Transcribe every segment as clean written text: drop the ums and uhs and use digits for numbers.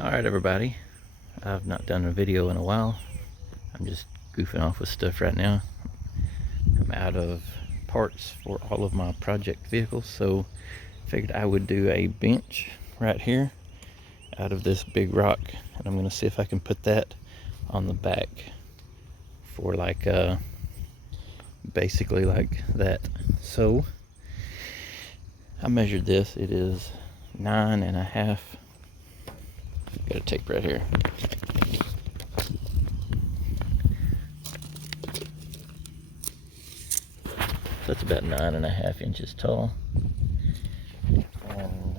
Alright everybody, I've not done a video in a while. I'm just goofing off with stuff right now. I'm out of parts for all of my project vehicles, so figured I would do a bench right here out of this big rock, and I'm going to see if I can put that on the back for like basically like that. So I measured this. It is 9.5. Got a tape right here. So that's about 9.5 inches tall. And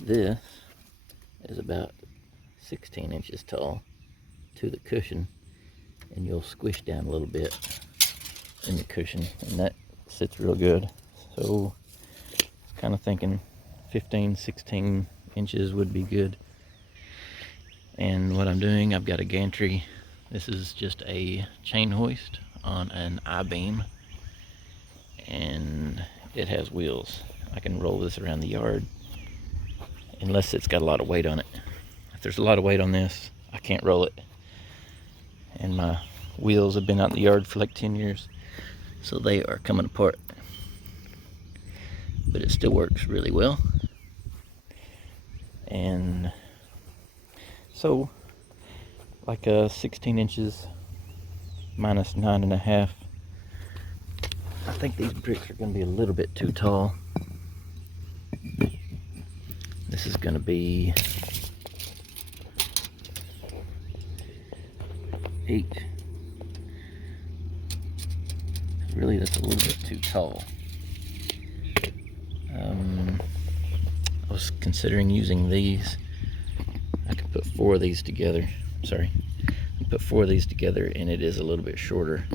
this is about 16 inches tall to the cushion, and you'll squish down a little bit in the cushion, and that sits real good. So kind of thinking 15-16 inches would be good. And what I'm doing, I've got a gantry. This is just a chain hoist on an I-beam, and it has wheels. I can roll this around the yard unless it's got a lot of weight on it. If there's a lot of weight on this, I can't roll it. And my wheels have been out in the yard for like 10 years, so they are coming apart. But it still works really well. And so like 16 inches minus 9.5. I think these bricks are going to be a little bit too tall. This is going to be 8. Really, that's a little bit too tall. I was considering using these. I could put 4 of these together. Sorry, I put 4 of these together, and it is a little bit shorter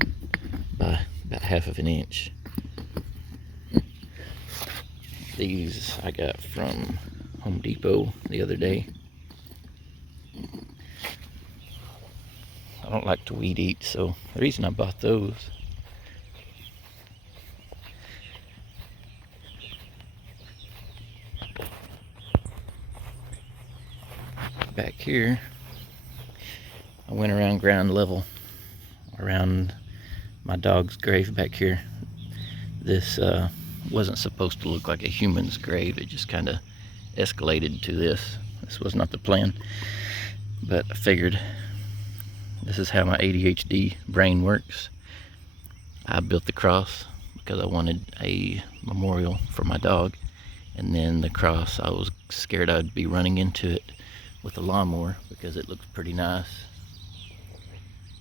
by about 1/2 inch. These I got from Home Depot the other day. I don't like to weed eat, so the reason I bought those back here, I went around ground level around my dog's grave back here. This wasn't supposed to look like a human's grave. It just kind of escalated to this. This was not the plan, but I figured this is how my ADHD brain works. I built the cross because I wanted a memorial for my dog, and then the cross, I was scared I'd be running into it with a lawnmower because it looks pretty nice.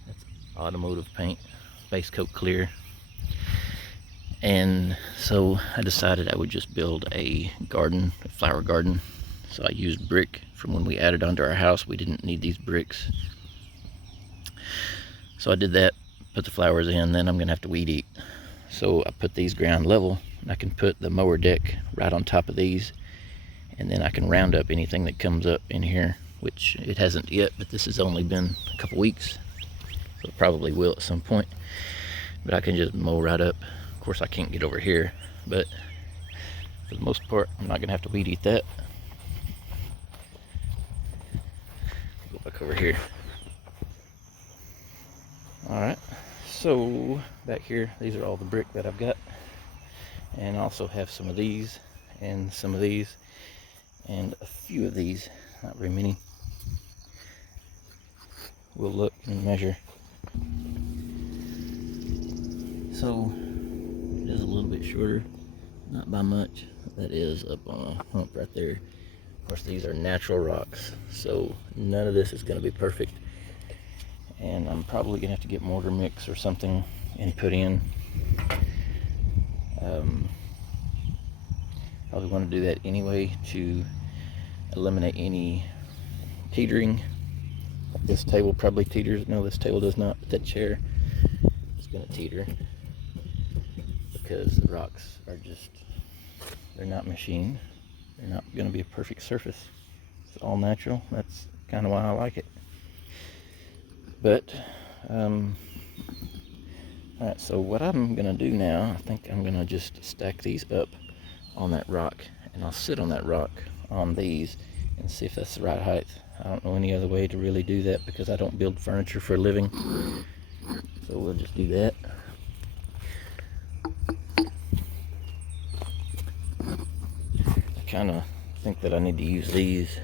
That's automotive paint, base coat clear. And so I decided I would just build a garden, a flower garden. So I used brick from when we added onto our house. We didn't need these bricks. So I did that, put the flowers in, then I'm gonna have to weed eat. So I put these ground level, and I can put the mower deck right on top of these, and then I can round up anything that comes up in here, which it hasn't yet, but this has only been a couple weeks, so it probably will at some point. But I can just mow right up. Of course I can't get over here, but for the most part I'm not gonna have to weed eat that. Go back over here. Alright, so back here, these are all the brick that I've got, and I also have some of these and some of these and a few of these, not very many. We'll look and measure. So it is a little bit shorter, not by much. That is up on a hump right there. Of course, these are natural rocks, so none of this is going to be perfect, and I'm probably gonna have to get mortar mix or something and put in. Probably want to do that anyway to eliminate any teetering. This table probably teeters. No, this table does not, but that chair is gonna teeter because the rocks are just, they're not machined. They're not gonna be a perfect surface. It's all natural. That's kind of why I like it. But all right, so what I'm gonna do now, I think I'm gonna just stack these up on that rock, and I'll sit on that rock on these and see if that's the right height. I don't know any other way to really do that because I don't build furniture for a living. So we'll just do that. I kind of think that I need to use these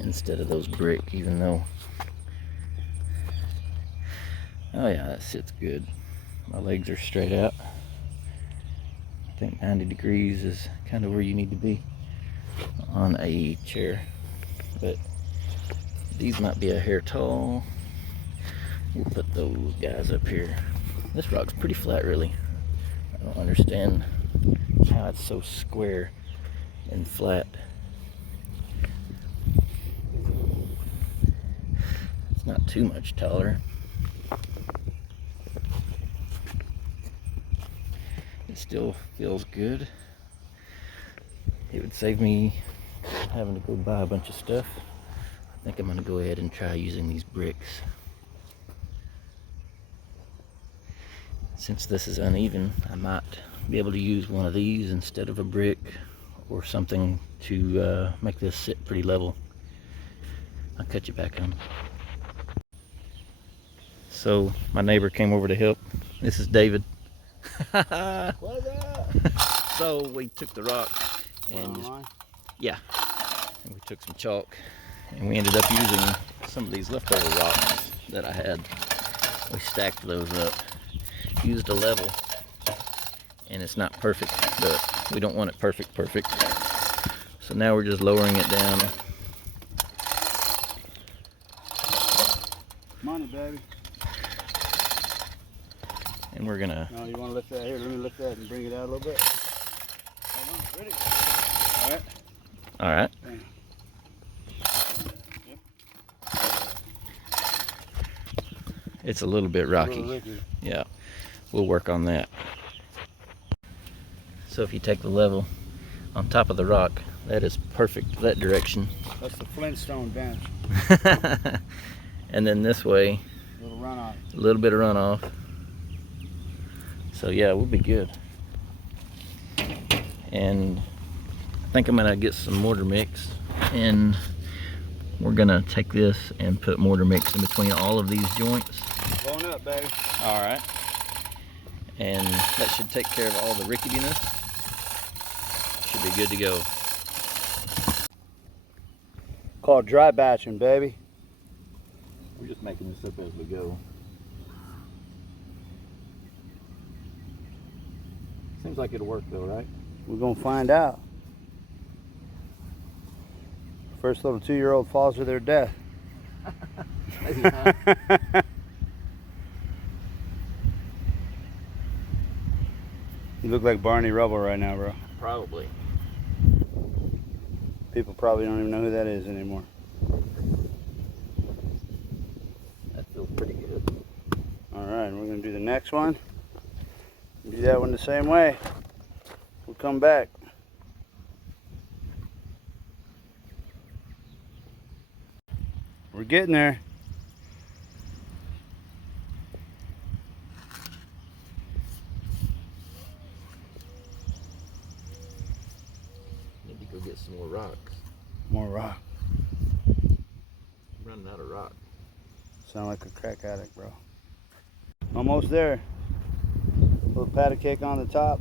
instead of those brick, even though, oh yeah, that sits good. My legs are straight out. I think 90 degrees is kind of where you need to be on a chair, but these might be a hair tall. We'll put those guys up here. This rock's pretty flat, really. I don't understand how it's so square and flat. It's not too much taller. It still feels good. It would save me having to go buy a bunch of stuff. I think I'm gonna go ahead and try using these bricks. Since this is uneven, I might be able to use one of these instead of a brick or something to make this sit pretty level. I'll cut you back on. So my neighbor came over to help. This is David. What's up? So we took the rock and yeah, and we took some chalk and we ended up using some of these leftover rocks that I had. We stacked those up, used a level, and it's not perfect, but we don't want it perfect. So now we're just lowering it down. Money, baby. And we're gonna. No, you want to lift that here? Let me lift that and bring it out a little bit. Hold on, ready? All right. All right. Bang. It's a little bit rocky. Yeah, we'll work on that. So if you take the level on top of the rock, that is perfect that direction. That's the Flintstone bench. And then this way, A little runoff. a little bit of runoff. So yeah, we'll be good. And I think I'm gonna get some mortar mix, and we're gonna take this and put mortar mix in between all of these joints. Blowing up, baby. All right. And that should take care of all the ricketiness. Should be good to go. Called dry batching, baby. We're just making this up as we go. Seems like it'll work though, right? We're gonna find out. First little 2-year-old falls to their death. Maybe not. You look like Barney Rubble right now, bro. Probably. People probably don't even know who that is anymore. That feels pretty good. All right, we're gonna do the next one. Do that one the same way. We'll come back. We're getting there. Need to go get some more rocks. More rock. I'm running out of rock. Sound like a crack addict, bro. Almost there. Little patty cake on the top.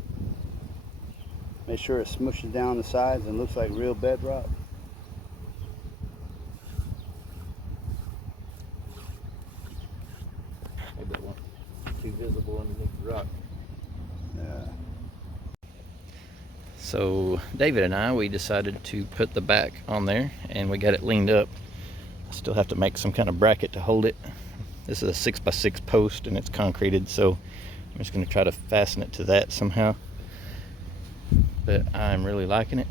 Make sure it smushes down the sides and looks like real bedrock. Maybe that one too visible underneath the rock. Yeah. So David and I, we decided to put the back on there, and we got it leaned up. I still have to make some kind of bracket to hold it. This is a 6x6 post and it's concreted, so I'm just going to try to fasten it to that somehow. But I'm really liking it.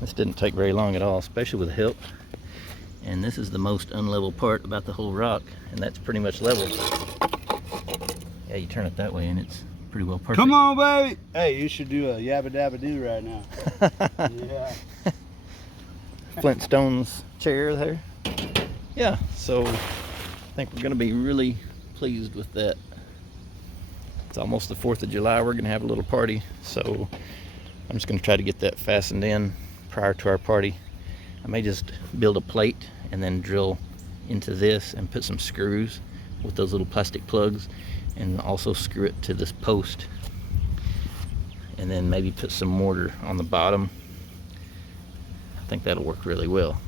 This didn't take very long at all, especially with help. And this is the most unlevel part about the whole rock, and that's pretty much level. Yeah, you turn it that way and it's pretty well perfect. Come on, baby. Hey, you should do a yabba dabba doo right now. Yeah. Flintstone's chair there. Yeah, so I think we're gonna be really pleased with that. It's almost the 4th of July. We're gonna have a little party, so I'm just gonna try to get that fastened in prior to our party. I may just build a plate and then drill into this and put some screws with those little plastic plugs, and also screw it to this post, and then maybe put some mortar on the bottom. I think that'll work really well.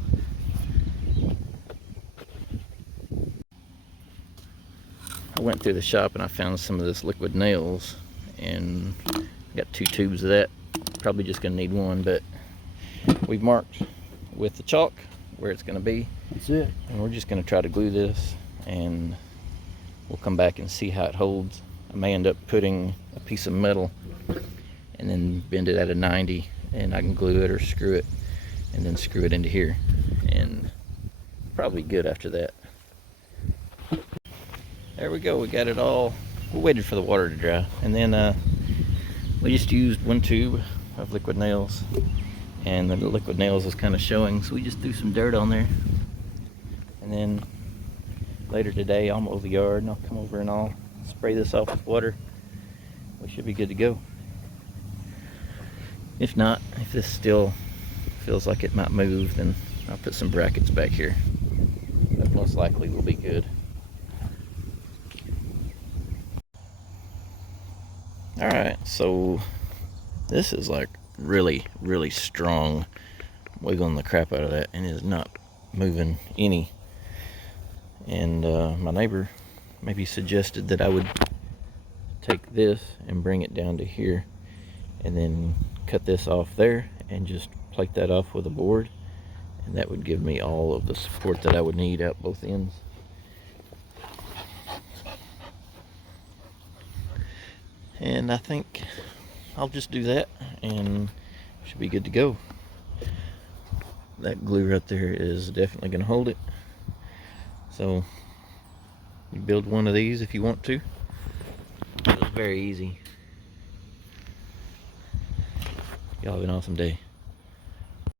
I went through the shop and I found some of this liquid nails, and I got 2 tubes of that. Probably just gonna need 1, but we've marked with the chalk where it's gonna be. That's it. And we're just gonna try to glue this, and we'll come back and see how it holds. I may end up putting a piece of metal and then bend it at a 90, and I can glue it or screw it and then screw it into here, and probably good after that. There we go, we got it all. We waited for the water to dry, and then we just used 1 tube of liquid nails, and the liquid nails was kind of showing, so we just threw some dirt on there. And then later today I'll mow the yard, and I'll come over and I'll spray this off with water. We should be good to go. If not, if this still feels like it might move, then I'll put some brackets back here, but most likely we'll be good. Alright, so this is like really strong, wiggling the crap out of that, and is not moving any. And my neighbor maybe suggested that I would take this and bring it down to here, and then cut this off there and just plate that off with a board, and that would give me all of the support that I would need at both ends. And I think I'll just do that and should be good to go. That glue right there is definitely going to hold it. So you build one of these if you want to. It's very easy. Y'all have an awesome day.